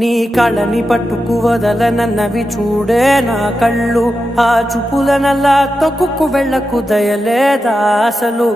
నీ కళ్ళని పట్టుకు వదలనన్నవి చూడే నా కళ్ళు, ఆ చూపులనల్లా తొక్కుకు వెళ్ళకు దయలేదా అసలు.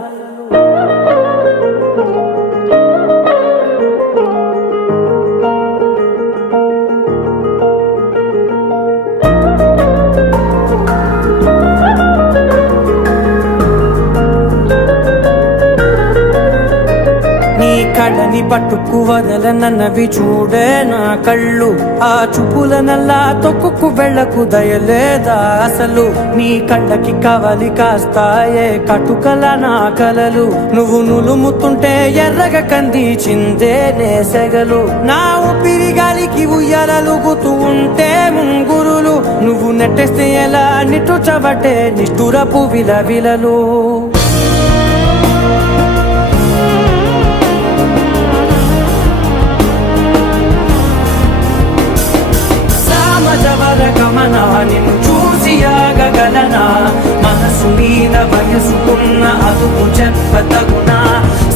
కళ్ళని పట్టుకు వదలనన్నవి చూడే నా కళ్ళు, ఆ చూపులనల్లా తొక్కుకు వెళ్ళకు దయలేదా అసలు. నీ కళ్ళకి కవలి కాస్తాయే కటుకల నా కలలు, నువ్వు నులుముతుంటే ఎర్రగ కంది చిందే నేసెగలు. నా ఊపిరి గాలికి ఉయ్యాలలుగుతూ ఉంటే ముంగురులు, నువ్వు నెట్టేస్తే ఎలా నిట్టుచబట్టే నిష్ఠురపు విలవిలలు. గమనా నిన్ను చూసి ఆగగలనా, మనసు మీద వయసుకున్న అదుపు చెప్పతగునా.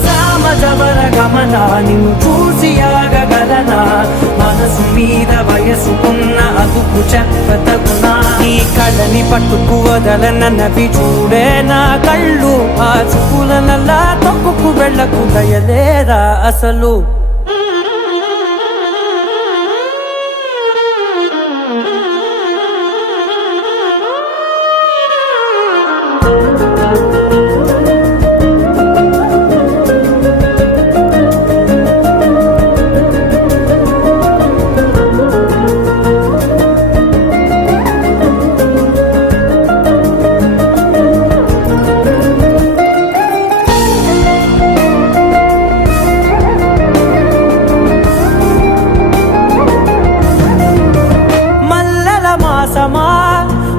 సామజవర గమనా నిన్ను చూసి ఆగగలనా, మనసు మీద వయసుకున్న అదుపు చెప్పతగునా. నీ కళ్ళని పట్టుకు వదలనన్నవి చూడే నా కళ్ళు, ఆ చూపులనల్లా తొక్కుకు వెళ్ళకు దయలేదా అసలు.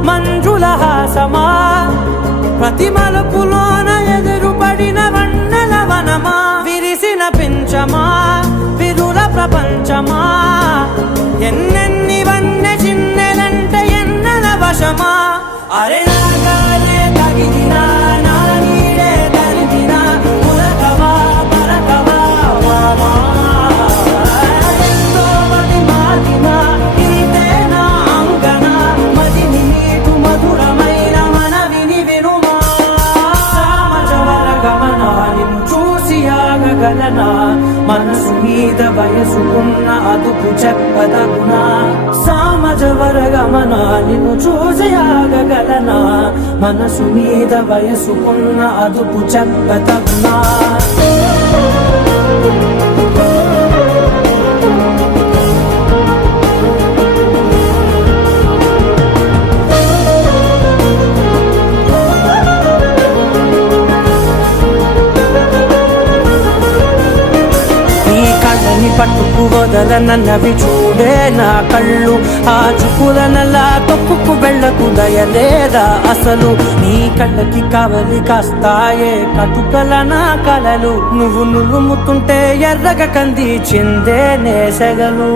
మంజుల హాసమా, ప్రతి మలుపులోన ఎదురుపడిన వన్నెల వనమా, విరిసిన పించమా విరుల ప్రపంచమా, ఎన్నెన్ని వన్నె చిన్నెలంటే ఎన్నెల వశమా. అరే నాగాలే తగిలినా నా నీడే తరిగినా, ఉలకవా పరకవా మామా. మనసు మీద వయసుకున్న అదుపు చెప్పదగునా. సామజవర గమనా నిన్ను చూసి ఆగగలనా, మనసు మీద వయసుకున్న అదుపు చెప్పదగునా. పట్టుకు వదలనన్నవి చూడే నా కళ్ళు, ఆ చూపులనల్లా తొక్కుకు వెళ్ళకు దయలేదా అసలు. నీ కళ్ళకి కవలి కాస్తాయే కటుకల నా కలలు, నువ్వు నులుముతుంటే ఎర్రగ కంది చిందే నేసెగలు.